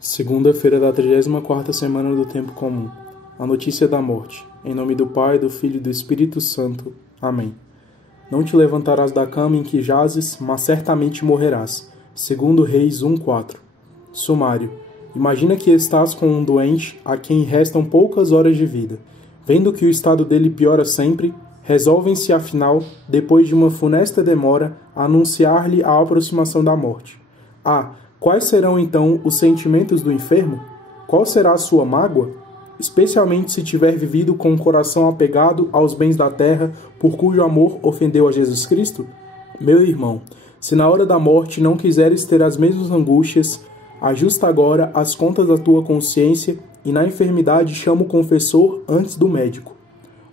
Segunda-feira da 34ª semana do Tempo Comum. A notícia da morte. Em nome do Pai, do Filho e do Espírito Santo. Amém. Não te levantarás da cama em que jazes, mas certamente morrerás. Segundo Reis 1:4. Sumário. Imagina que estás com um doente a quem restam poucas horas de vida. Vendo que o estado dele piora sempre, resolvem-se, afinal, depois de uma funesta demora, a anunciar-lhe a aproximação da morte. Quais serão então os sentimentos do enfermo? Qual será a sua mágoa? Especialmente se tiver vivido com o coração apegado aos bens da terra, por cujo amor ofendeu a Jesus Cristo? Meu irmão, se na hora da morte não quiseres ter as mesmas angústias, ajusta agora as contas da tua consciência e na enfermidade chama o confessor antes do médico.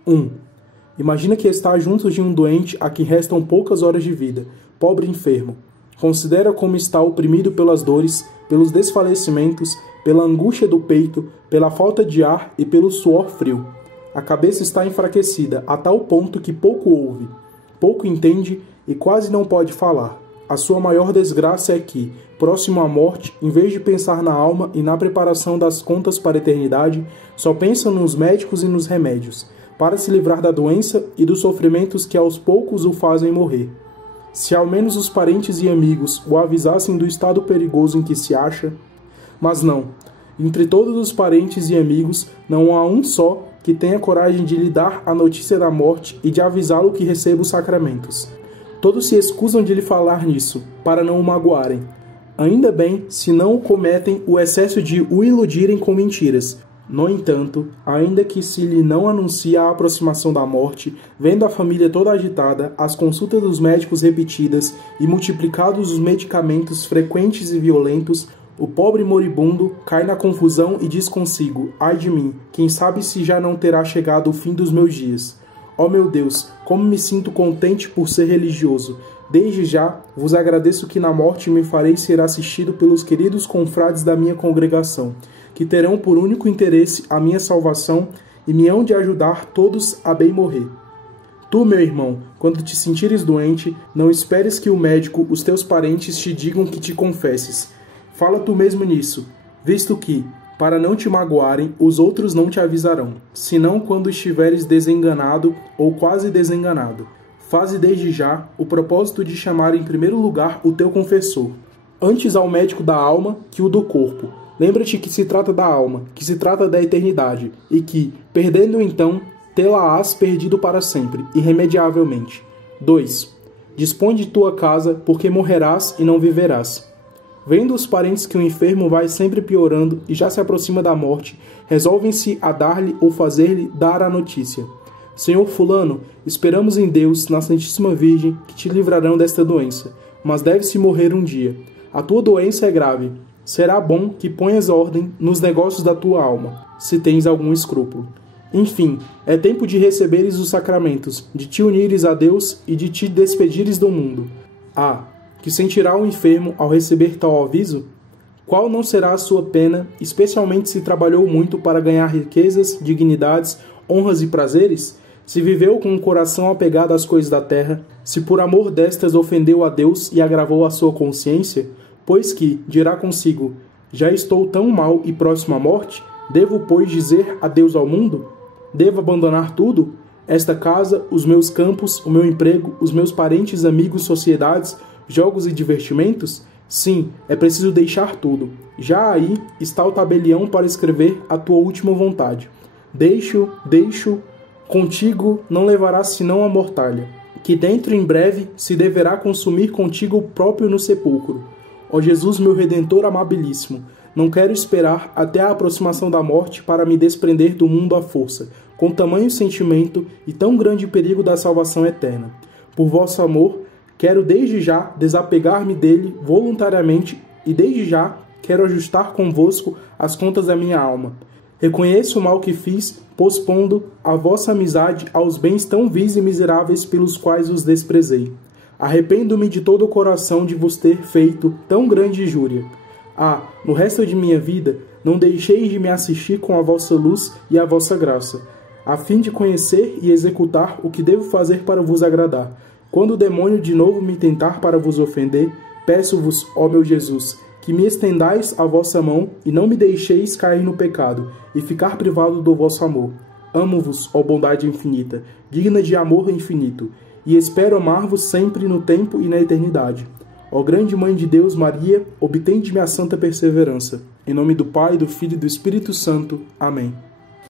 1. Imagina que está junto de um doente a quem restam poucas horas de vida, pobre enfermo. Considera como está oprimido pelas dores, pelos desfalecimentos, pela angústia do peito, pela falta de ar e pelo suor frio. A cabeça está enfraquecida a tal ponto que pouco ouve, pouco entende e quase não pode falar. A sua maior desgraça é que, próximo à morte, em vez de pensar na alma e na preparação das contas para a eternidade, só pensa nos médicos e nos remédios, para se livrar da doença e dos sofrimentos que aos poucos o fazem morrer. Se ao menos os parentes e amigos o avisassem do estado perigoso em que se acha. Mas não. Entre todos os parentes e amigos, não há um só que tenha coragem de lhe dar a notícia da morte e de avisá-lo que receba os sacramentos. Todos se escusam de lhe falar nisso, para não o magoarem. Ainda bem se não cometem o excesso de o iludirem com mentiras. No entanto, ainda que se lhe não anuncie a aproximação da morte, vendo a família toda agitada, as consultas dos médicos repetidas e multiplicados os medicamentos frequentes e violentos, o pobre moribundo cai na confusão e diz consigo: ai de mim, quem sabe se já não terá chegado o fim dos meus dias. Ó meu Deus, como me sinto contente por ser religioso. Desde já vos agradeço que na morte me farei ser assistido pelos queridos confrades da minha congregação, que terão por único interesse a minha salvação e me hão de ajudar todos a bem morrer. Tu, meu irmão, quando te sentires doente, não esperes que o médico, os teus parentes te digam que te confesses. Fala tu mesmo nisso, visto que, para não te magoarem, os outros não te avisarão, senão quando estiveres desenganado ou quase desenganado. Faze desde já o propósito de chamar em primeiro lugar o teu confessor, antes ao médico da alma que o do corpo. Lembra-te que se trata da alma, que se trata da eternidade, e que, perdendo então, tê-la-ás perdido para sempre, irremediavelmente. 2. Dispõe de tua casa, porque morrerás e não viverás. Vendo os parentes que o enfermo vai sempre piorando e já se aproxima da morte, resolvem-se a dar-lhe ou fazer-lhe dar a notícia. Senhor fulano, esperamos em Deus, na Santíssima Virgem, que te livrarão desta doença, mas deve-se morrer um dia. A tua doença é grave. Será bom que ponhas ordem nos negócios da tua alma, se tens algum escrúpulo. Enfim, é tempo de receberes os sacramentos, de te unires a Deus e de te despedires do mundo. Que sentirá o enfermo ao receber tal aviso? Qual não será a sua pena, especialmente se trabalhou muito para ganhar riquezas, dignidades, honras e prazeres? Se viveu com o coração apegado às coisas da terra, se por amor destas ofendeu a Deus e agravou a sua consciência? Pois que, dirá consigo, já estou tão mal e próximo à morte, devo, pois, dizer adeus ao mundo? Devo abandonar tudo? Esta casa, os meus campos, o meu emprego, os meus parentes, amigos, sociedades, jogos e divertimentos? Sim, é preciso deixar tudo. Já aí está o tabelião para escrever a tua última vontade. Deixo, contigo não levarás senão a mortalha, que dentro em breve se deverá consumir contigo próprio no sepulcro. Ó Jesus, meu Redentor amabilíssimo, não quero esperar até a aproximação da morte para me desprender do mundo à força, com tamanho sentimento e tão grande perigo da salvação eterna. Por vosso amor, quero desde já desapegar-me dele voluntariamente e desde já quero ajustar convosco as contas da minha alma. Reconheço o mal que fiz, pospondo a vossa amizade aos bens tão vis e miseráveis pelos quais os desprezei. Arrependo-me de todo o coração de vos ter feito tão grande injúria. No resto de minha vida, não deixeis de me assistir com a vossa luz e a vossa graça, a fim de conhecer e executar o que devo fazer para vos agradar. Quando o demônio de novo me tentar para vos ofender, peço-vos, ó meu Jesus, que me estendais a vossa mão e não me deixeis cair no pecado e ficar privado do vosso amor. Amo-vos, ó bondade infinita, digna de amor infinito, e espero amar-vos sempre no tempo e na eternidade. Ó grande Mãe de Deus, Maria, obtende-me a santa perseverança. Em nome do Pai, do Filho e do Espírito Santo. Amém.